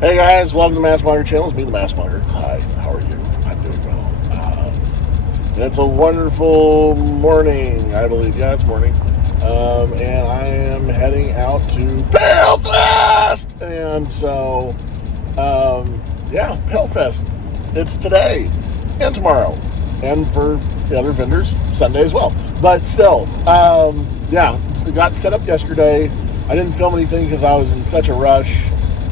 Hey guys, welcome to the MaskMonger channel. It's me, the MaskMonger. Hi, how are you? I'm doing well. And it's a wonderful morning, I believe. Yeah, it's morning. And I am heading out to Pail Fest! And so, yeah, Pail Fest. It's today and tomorrow. And for the other vendors, Sunday as well. But still, yeah, it got set up yesterday. I didn't film anything because I was in such a rush.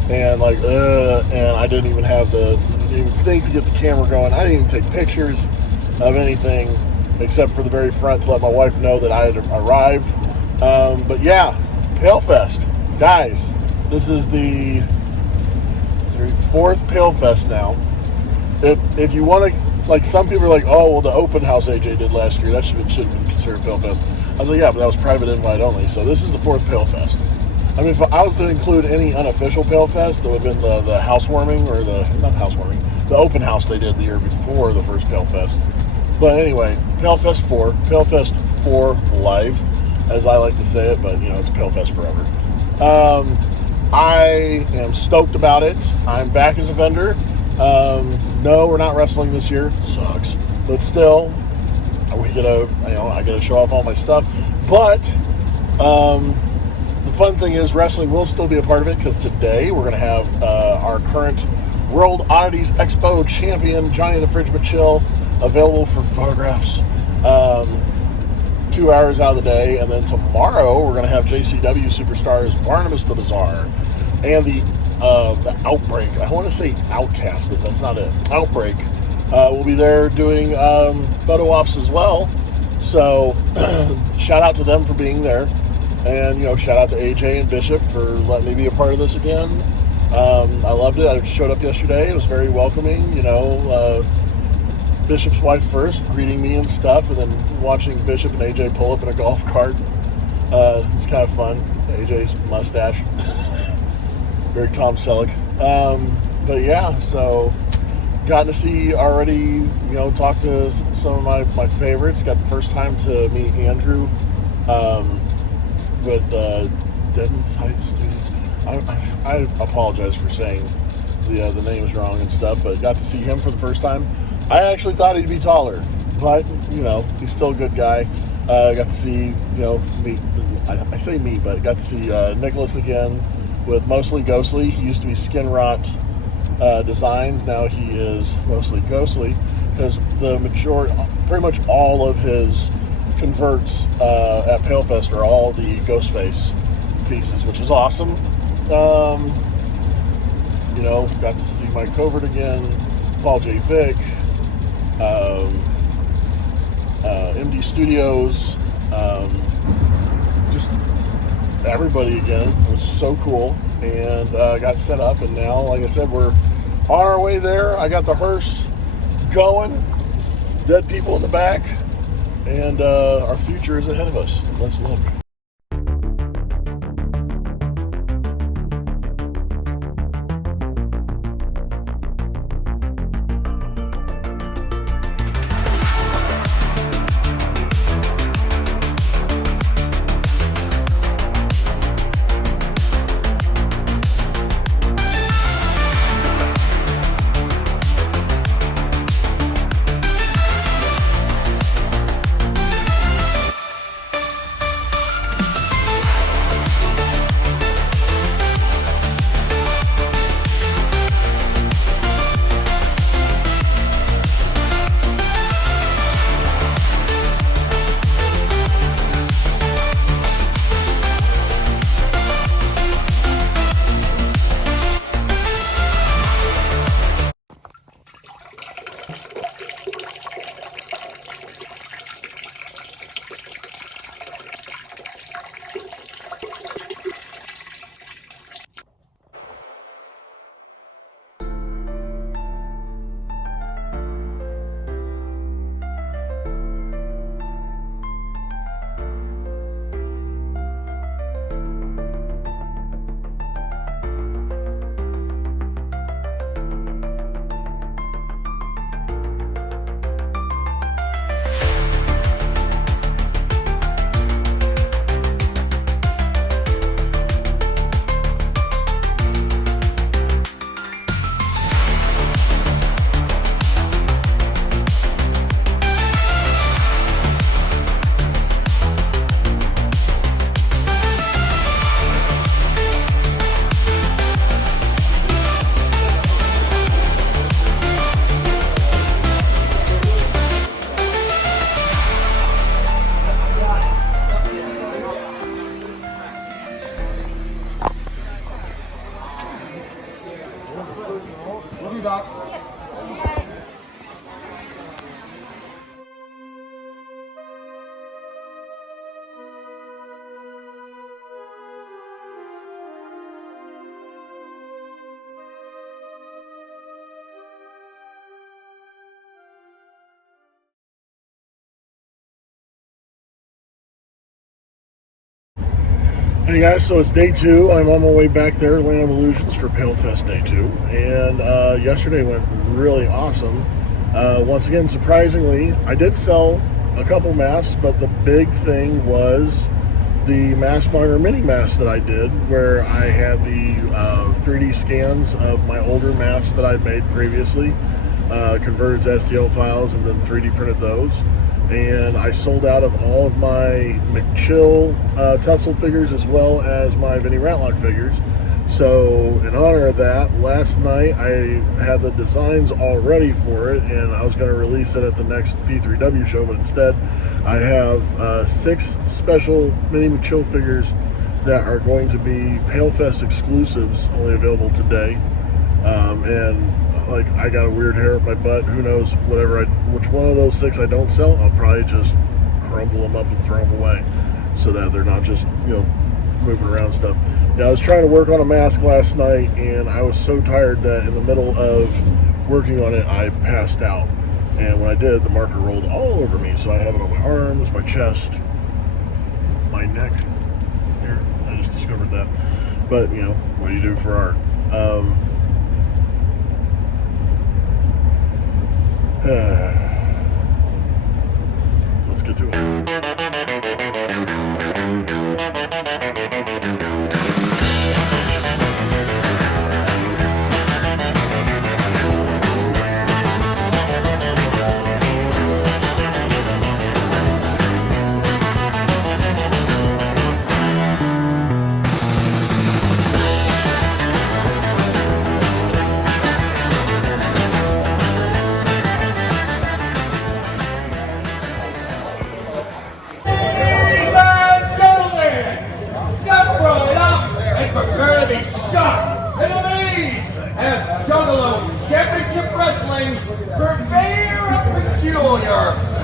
And and I didn't even have didn't even think to get the camera going. I didn't even take pictures of anything except for the very front to let my wife know that I had arrived. But yeah, Pail Fest, guys. This is the fourth Pail Fest now. If you want to, like, some people are like, oh well, the open house AJ did last year, that should have been considered Pail Fest. I was like, yeah, but that was private invite only. So this is the fourth Pail Fest. I mean, if I was to include any unofficial Pail Fest, that would have been the housewarming, or not housewarming, the open house they did the year before the first Pail Fest. But anyway, Pail Fest 4 live, as I like to say it, but it's Pail Fest forever. I am stoked about it. I'm back as a vendor. No, we're not wrestling this year. Sucks. But still, I gotta show off all my stuff. But, the fun thing is wrestling will still be a part of it, because today we're going to have our current World Oddities Expo champion, Johnny the Fridge Chill, available for photographs 2 hours out of the day. And then tomorrow we're going to have JCW superstars Barnabas the Bizarre and the Outbreak. I want to say Outcast, but that's not it. Outbreak will be there doing photo ops as well. So shout out to them for being there. And, shout out to AJ and Bishop for letting me be a part of this again. I loved it. I showed up yesterday. It was very welcoming. Bishop's wife first, greeting me and stuff, and then watching Bishop and AJ pull up in a golf cart. It's kind of fun. AJ's mustache. Very Tom Selleck. But yeah, so gotten to see already, talk to some of my favorites. Got the first time to meet Andrew. With Dead Inside Studios. I apologize for saying the names wrong and stuff, but got to see him for the first time. I actually thought he'd be taller, but he's still a good guy. Got to see meet. I say meet, but got to see Nicholas again with Mostly Ghostly. He used to be Skin Rot Designs. Now he is Mostly Ghostly, because pretty much all of his converts at Pail Fest are all the Ghostface pieces, which is awesome. Got to see Mike Covert again, Paul J. Vick, MD Studios, just everybody again. It was so cool, and got set up, and now, like I said, we're on our way there. I got the hearse going, dead people in the back. And our future is ahead of us. Let's look. Hey guys, so it's day 2. I'm on my way back there to Land of Illusions for Pail Fest day 2. And yesterday went really awesome. Once again, surprisingly, I did sell a couple masks, but the big thing was the MaskMonger mini mask that I did, where I had the 3D scans of my older masks that I'd made previously, converted to STL files, and then 3D printed those. And I sold out of all of my McChill tussle figures as well as my Vinnie Ratlock figures. So in honor of that, last night I had the designs all ready for it, and I was going to release it at the next P3W show, but instead I have 6 special Mini McChill figures that are going to be Pail Fest exclusives, only available today. And like, I got a weird hair up my butt. Who knows? Which one of those 6 I don't sell, I'll probably just crumple them up and throw them away, so that they're not just, moving around stuff. Yeah, I was trying to work on a mask last night, and I was so tired that in the middle of working on it, I passed out. And when I did, the marker rolled all over me. So I have it on my arms, my chest, my neck. Here, I just discovered that. But what do you do for art? Let's get to it.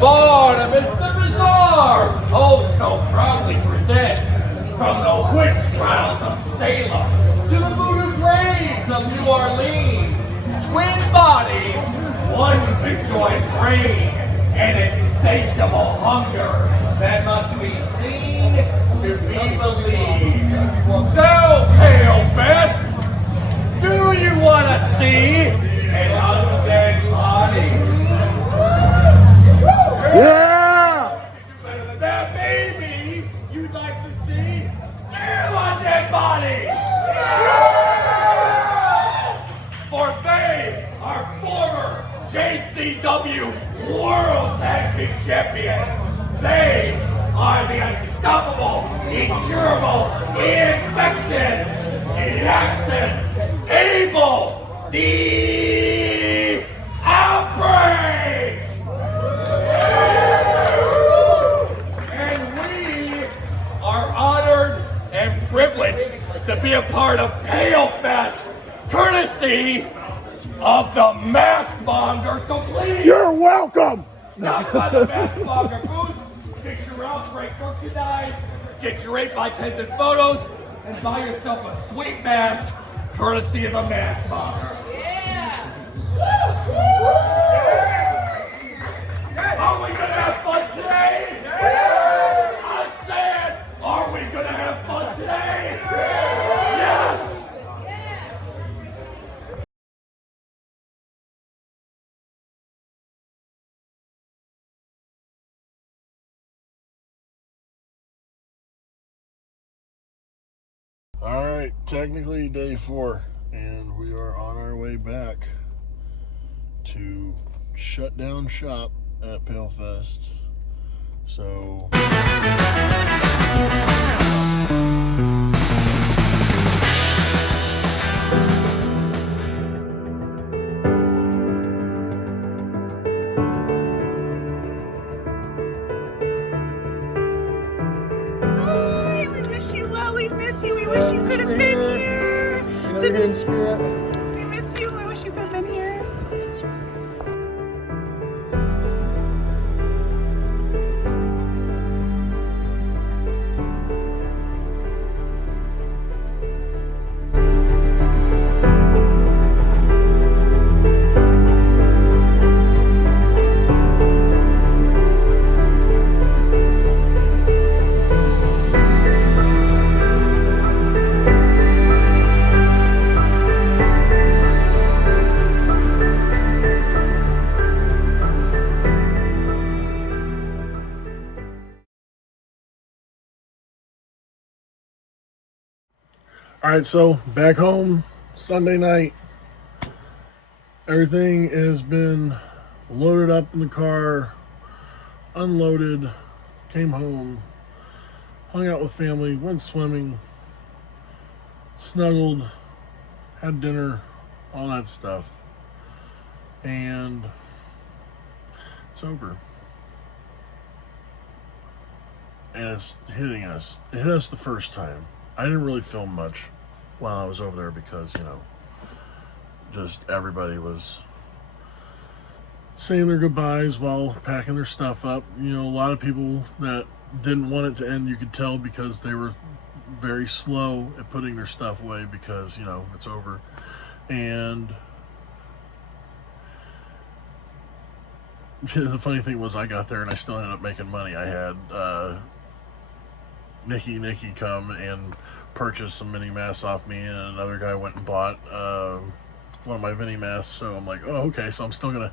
Born amidst the bizarre, oh so proudly presents, from the witch trials of Salem to the voodoo graves of New Orleans, twin bodies, one big joint brain, and insatiable hunger that must be seen to be believed. So, Pail Fest, do you want to see an undead body? Yeah! Better than that, maybe you'd like to see real undead bodies! For they are former JCW World Tag Team Champions. They are the unstoppable, incurable, infection, Jackson, Abel, the Outbreak! And we are honored and privileged to be a part of Pail Fest, courtesy of the MaskMonger. So please, You're welcome! stop by the MaskMonger booth, get your Outbreak merchandise, get your 8x10s and photos, and buy yourself a sweet mask, courtesy of the MaskMonger. Are we gonna have fun today? Yeah. I said, are we gonna have fun today? Yeah. Yes! Alright, technically day 4, and we are on our way back to shut down shop at Pail Fest. So Hi, we wish you well. We miss you. We wish you could have been here. In spirit. We miss you. I wish you could have been here. All right, so back home Sunday night. Everything has been loaded up in the car, unloaded, came home, hung out with family, went swimming, snuggled, had dinner, all that stuff. And it's over. And it's hitting us. It hit us the first time. I didn't really film much while I was over there because, just everybody was saying their goodbyes while packing their stuff up. A lot of people that didn't want it to end, you could tell, because they were very slow at putting their stuff away because, it's over. And the funny thing was, I got there and I still ended up making money. I had Nikki come and purchase some mini masks off me, and another guy went and bought one of my mini masks. So I'm like, oh, okay, so I'm still gonna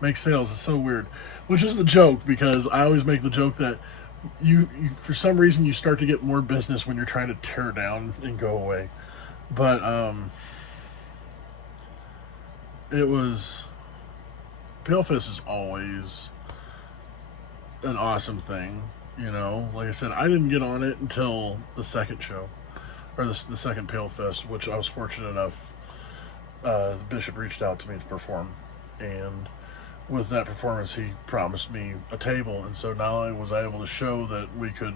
make sales. It's so weird. Which is the joke, because I always make the joke that you for some reason you start to get more business when you're trying to tear down and go away. But it was Pail Fest is always an awesome thing. Like I said, I didn't get on it until the second show, or the second Pail Fest, which I was fortunate enough. The bishop reached out to me to perform, and with that performance, he promised me a table. And so not only was I able to show that we could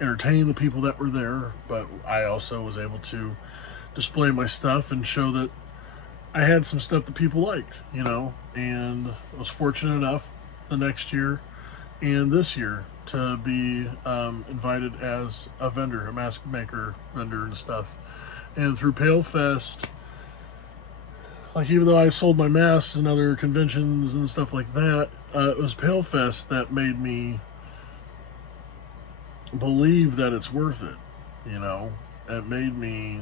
entertain the people that were there, but I also was able to display my stuff and show that I had some stuff that people liked, and I was fortunate enough the next year and this year to be invited as a vendor, a mask maker vendor and stuff. And through Pail Fest, even though I sold my masks and other conventions and stuff like that, it was Pail Fest that made me believe that it's worth it. It made me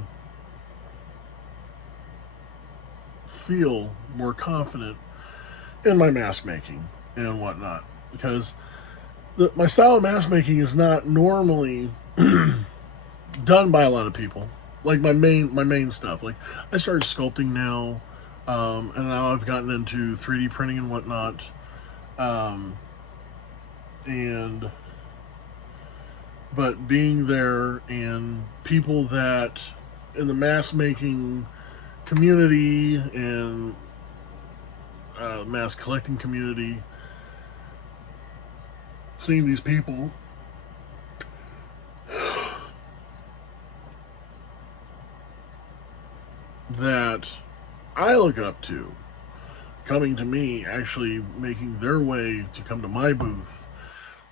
feel more confident in my mask making and whatnot, because my style of mask making is not normally done by a lot of people. Like my main stuff. Like, I started sculpting now, and now I've gotten into 3D printing and whatnot. But being there and people that in the mask making community and mask collecting community, seeing these people that I look up to coming to me, actually making their way to come to my booth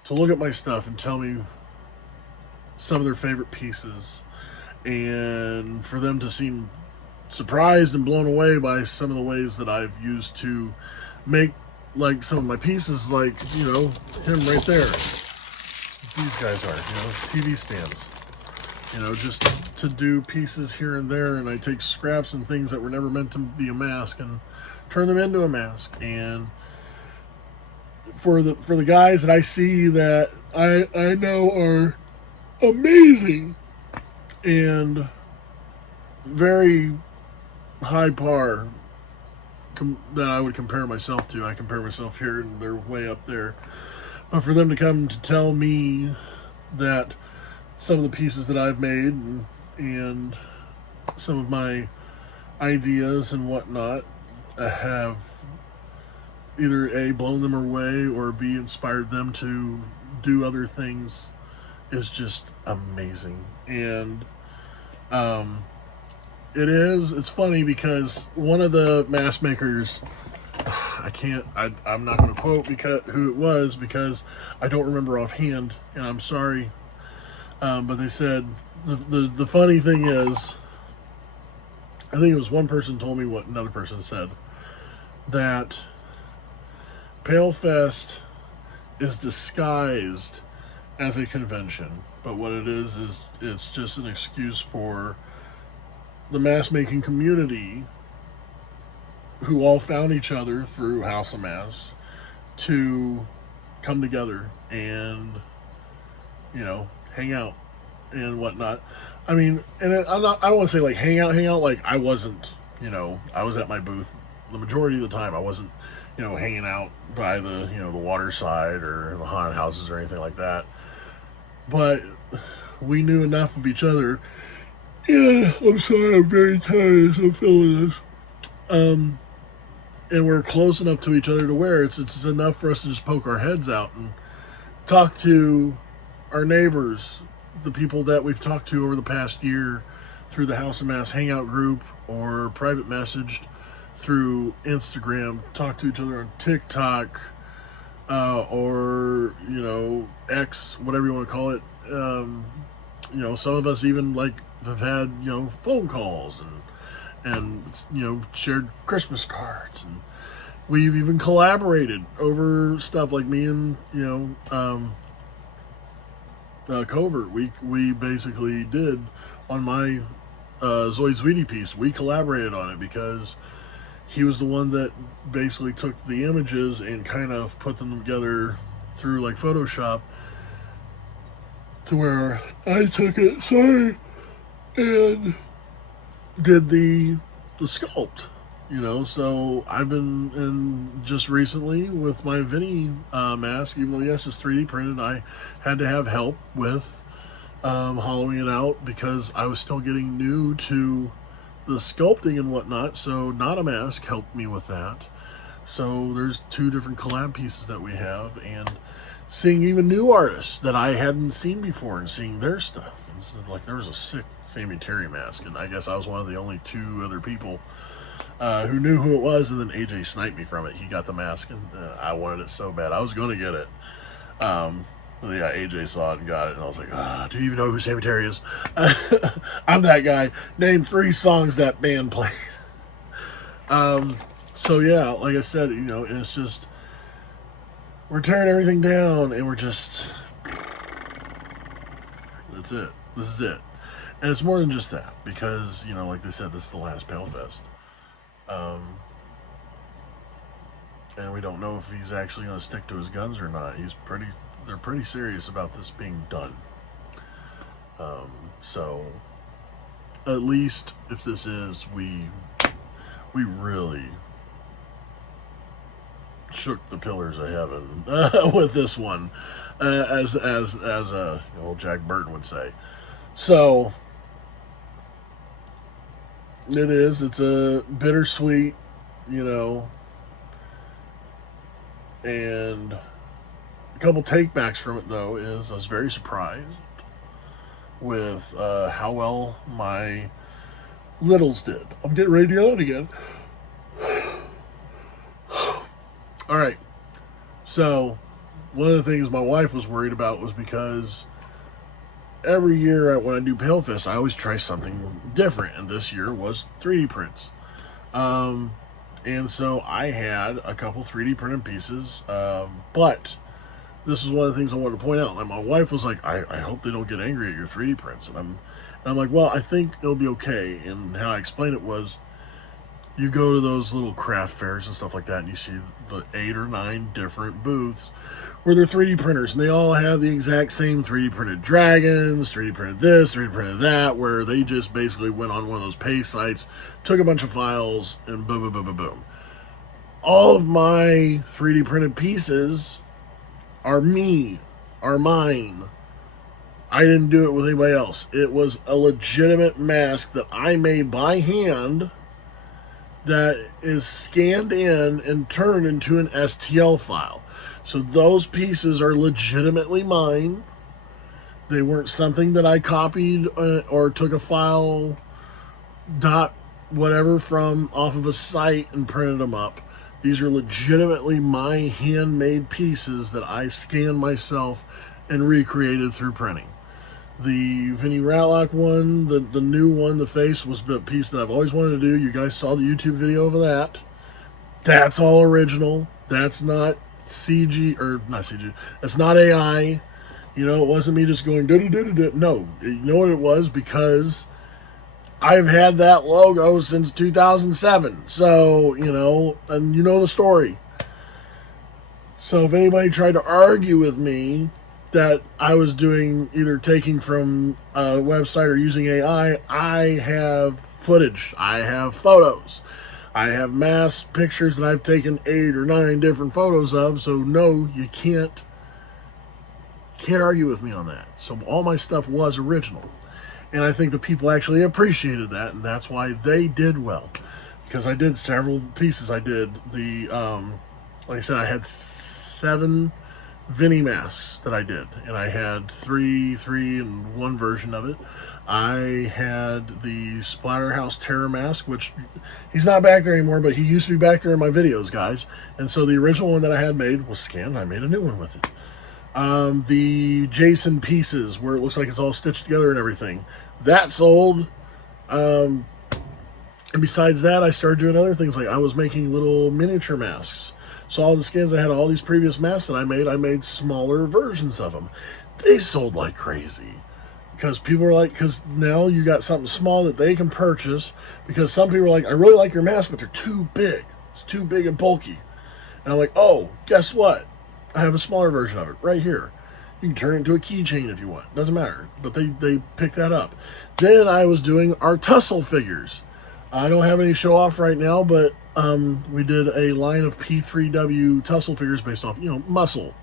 to look at my stuff and tell me some of their favorite pieces, and for them to seem surprised and blown away by some of the ways that I've used to make like some of my pieces, like him right there. These guys are TV stands, just to do pieces here and there, and I take scraps and things that were never meant to be a mask and turn them into a mask. And for the guys that I see that I know are amazing and very high par that I would compare myself to. I compare myself here and they're way up there. But for them to come to tell me that some of the pieces that I've made and some of my ideas and whatnot have either A, blown them away, or B, inspired them to do other things is just amazing. And it's funny because one of the mask makers, I'm not going to quote who it was, because I don't remember offhand, and I'm sorry. But they said, the funny thing is, I think it was one person told me what another person said, that Pail Fest is disguised as a convention, but what it is it's just an excuse for the mask making community, who all found each other through House of Masks, to come together and hang out and whatnot. I mean, and I don't want to say like hang out. Like I wasn't, I was at my booth the majority of the time. I wasn't, hanging out by the, the water side or the haunted houses or anything like that. But we knew enough of each other. Yeah, I'm sorry, I'm very tired as I'm feeling this. And we're close enough to each other to where it's enough for us to just poke our heads out and talk to our neighbors, the people that we've talked to over the past year through the House of Mass Hangout group or private messaged through Instagram, talk to each other on TikTok, or, X, whatever you want to call it. Some of us even like have had, phone calls and shared Christmas cards, and we've even collaborated over stuff like me and Covert. We basically did on my Zoid Sweetie piece. We collaborated on it because he was the one that basically took the images and kind of put them together through like Photoshop, to where I took it, and did the sculpt, so I've been, and just recently with my Vinny mask, even though yes it's 3D printed, I had to have help with hollowing it out because I was still getting new to the sculpting and whatnot. So Not a Mask helped me with that. So there's 2 different collab pieces that we have, and seeing even new artists that I hadn't seen before and seeing their stuff. And so, like, there was a sick Sammy Terry mask, and I guess I was one of the only 2 other people who knew who it was, and then AJ sniped me from it. He got the mask, and I wanted it so bad. I was going to get it. Yeah, AJ saw it and got it, and I was like, do you even know who Sammy Terry is? I'm that guy. Name 3 songs that band played. So yeah, like I said, and it's just, we're tearing everything down, and we're just, that's it. This is it. And it's more than just that, because, like they said, this is the last Pail Fest. And we don't know if he's actually going to stick to his guns or not. They're pretty serious about this being done. So at least if this is, we really shook the pillars of heaven with this one, as old Jack Burton would say. So it's a bittersweet, and a couple takebacks from it, though, is I was very surprised with how well my littles did. I'm getting ready to go out again. All right. So one of the things my wife was worried about was because every year when I do Pail Fest, I always try something different, and this year was 3D prints. And so I had a couple 3D printed pieces, but this is one of the things I wanted to point out. Like, my wife was like, I hope they don't get angry at your 3D prints. And I'm like, well, I think it'll be okay. And how I explained it was, you go to those little craft fairs and stuff like that, and you see the 8 or 9 different booths where they're 3D printers, and they all have the exact same 3D printed dragons, 3D printed this, 3D printed that, where they just basically went on one of those pay sites, took a bunch of files, and boom, boom, boom, boom, boom. All of my 3D printed pieces are mine. I didn't do it with anybody else. It was a legitimate mask that I made by hand that is scanned in and turned into an STL file. So those pieces are legitimately mine. They weren't something that I copied or took a file dot whatever from off of a site and printed them up. These are legitimately my handmade pieces that I scanned myself and recreated through printing. The Vinny Ratlock one, the new one, the face, was a piece that I've always wanted to do. You guys saw the YouTube video of that. That's all original. That's not CG, or not CG. That's not AI. It wasn't me just going do-do-do-do-do. No, you know what it was? Because I've had that logo since 2007. So, and you know the story. So if anybody tried to argue with me that I was doing, either taking from a website or using AI. I have footage. I have photos. I have mass pictures that I've taken 8 or 9 different photos of. So no, you can't argue with me on that. So all my stuff was original. And I think the people actually appreciated that, and that's why they did well. Because I did several pieces. I did the, like I said, I had 7 Vinny masks that I did, and I had 3 and 1 version of it. I had the Splatterhouse Terror mask, which he's not back there anymore, but he used to be back there in my videos, guys. And so the original one that I had made was scanned. I made a new one with it. The Jason pieces, where it looks like it's all stitched together and everything, that sold. And besides that, I started doing other things. Like I was making little miniature masks. So all the skins, I had all these previous masks that I made smaller versions of them. They sold like crazy. Because people are like, because now you got something small that they can purchase. Because some people are like, I really like your mask, but they're too big. It's too big and bulky. And I'm like, oh, guess what? I have a smaller version of it right here. You can turn it into a keychain if you want. Doesn't matter. But they pick that up. Then I was doing our tussle figures. I don't have any show off right now, but we did a line of P3W tussle figures based off, muscle.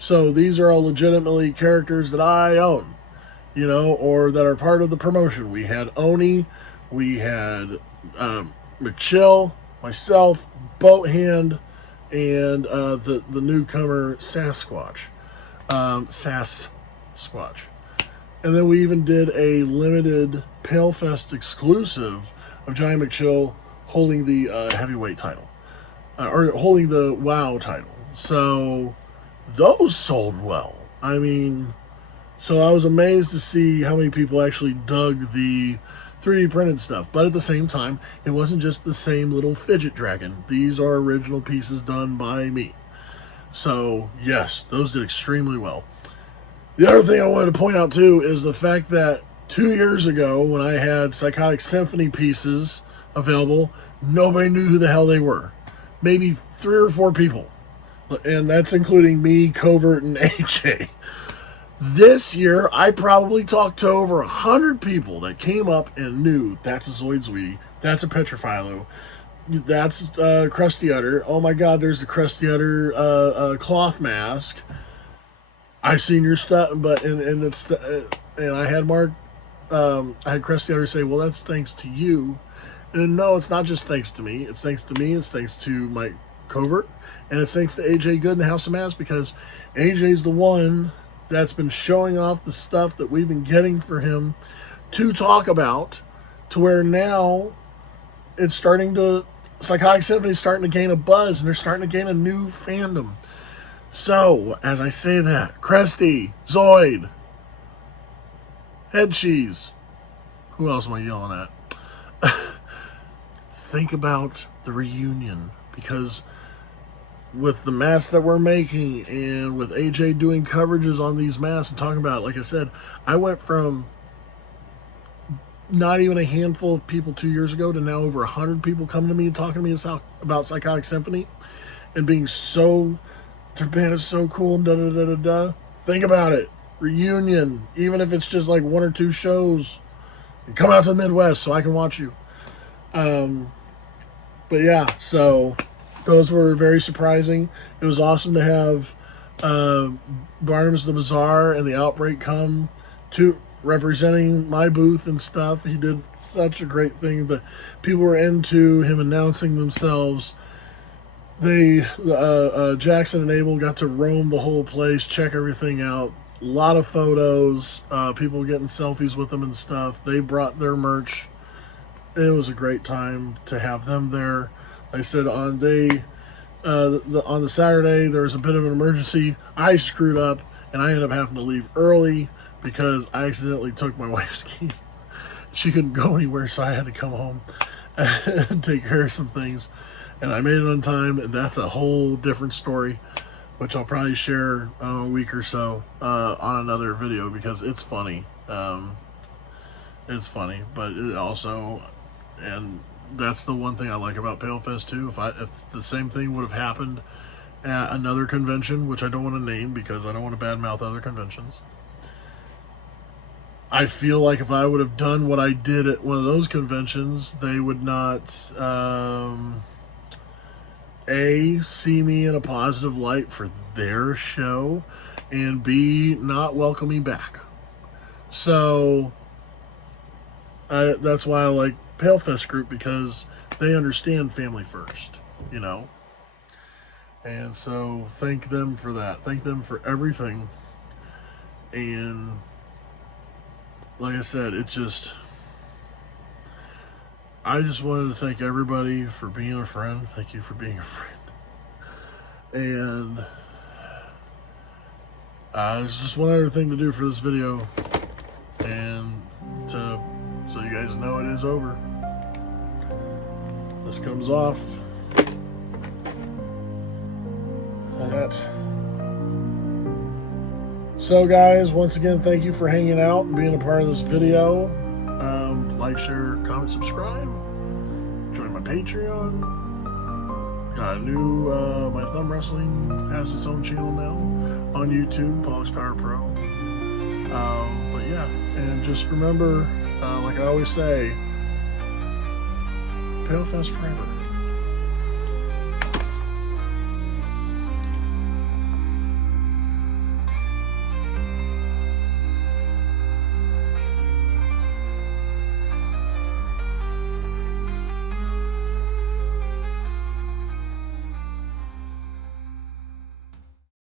So these are all legitimately characters that I own, or that are part of the promotion. We had Oni, we had McChill, myself, Boathand, and the newcomer Sasquatch. Sasquatch. And then we even did a limited Pail Fest exclusive of Johnny McChill holding the heavyweight title. Or holding the WoW title. So those sold well. I mean, so I was amazed to see how many people actually dug the 3D printed stuff. But at the same time, it wasn't just the same little fidget dragon. These are original pieces done by me. So yes, those did extremely well. The other thing I wanted to point out too is the fact that 2 years ago, when I had Psychotic Symphony pieces available, nobody knew who the hell they were. Maybe 3 or 4 people. And that's including me, Covert, and AJ. This year, I probably talked to over 100 people that came up and knew that's a Zoid Sweetie, that's a Petrofilo, that's Krusty Utter. Oh my God, there's the Krusty Utter cloth mask. I seen your stuff, but and it's and I had Mark, I had Krusty Utter say, well, that's thanks to you. And no, it's not just thanks to me. It's thanks to me. It's thanks to Mike Covert, and it's thanks to AJ Good and House of Mask, because AJ's the one that's been showing off the stuff that we've been getting for him to talk about, to where now it's starting to, Psychotic Symphony is starting to gain a buzz, and they're starting to gain a new fandom. So, as I say that, Krusty, Zoid, Head Cheese, who else am I yelling at? Think about the reunion, because with the masks that we're making and with AJ doing coverages on these masks and talking about it, like I said, I went from not even a handful of people 2 years ago to now over 100 people coming to me and talking to me about Psychotic Symphony and being so, their band is so cool and da-da-da-da-da. Think about it. Reunion, even if it's just like 1 or 2 shows, and come out to the Midwest so I can watch you. But yeah, so those were very surprising. It was awesome to have Barnabas the Bazaar and the Outbreak come to representing my booth and stuff. He did such a great thing that people were into him announcing themselves. They Jackson and Abel got to roam the whole place, check everything out. A lot of photos, people getting selfies with them and stuff. They brought their merch. It was a great time to have them there. Like I said, on the Saturday, there was a bit of an emergency. I screwed up, and I ended up having to leave early because I accidentally took my wife's keys. She couldn't go anywhere, so I had to come home and take care of some things. And I made it on time, and that's a whole different story, which I'll probably share a week or so on another video, because it's funny. It's funny, but it also, and that's the one thing I like about Pail Fest too. If the same thing would have happened at another convention, which I don't want to name because I don't want to badmouth other conventions. I feel like if I would have done what I did at one of those conventions, they would not, A, see me in a positive light for their show, and B, not welcome me back. So, that's why I like Pail Fest group, because they understand family first, you know? And so, thank them for that. Thank them for everything. And like I said, I just wanted to thank everybody for being a friend. Thank you for being a friend. And there's just one other thing to do for this video, and so you guys know it is over. This comes off. So guys, once again, thank you for hanging out and being a part of this video. Like, share, comment, subscribe. Join my Patreon. Got a new, my Thumb Wrestling has its own channel now on YouTube, Pollock's Power Pro. But yeah, and just remember, like I always say, Pail Fest forever.